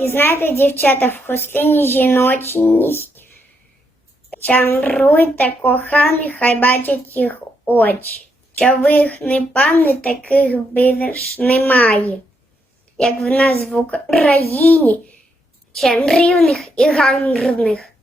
І знаєте, дівчата, в хостині жіночність. Чаруйте кохані, хай бачать їх очі. Чавих не пани таких ж немає, як в нас в Україні, чарівних і гарних.